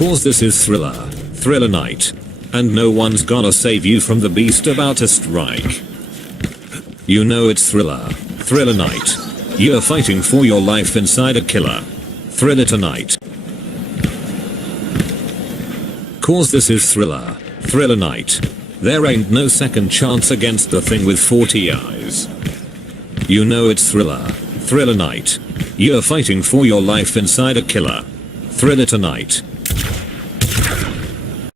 Cause this is Thriller Night. And no one's gonna save you from the beast about to strike. You know it's Thriller Night. You're fighting for your life inside a killer. Thriller tonight. Cause this is Thriller Night. There ain't no second chance against the thing with 40 eyes. You know it's Thriller Night. You're fighting for your life inside a killer. Thriller tonight.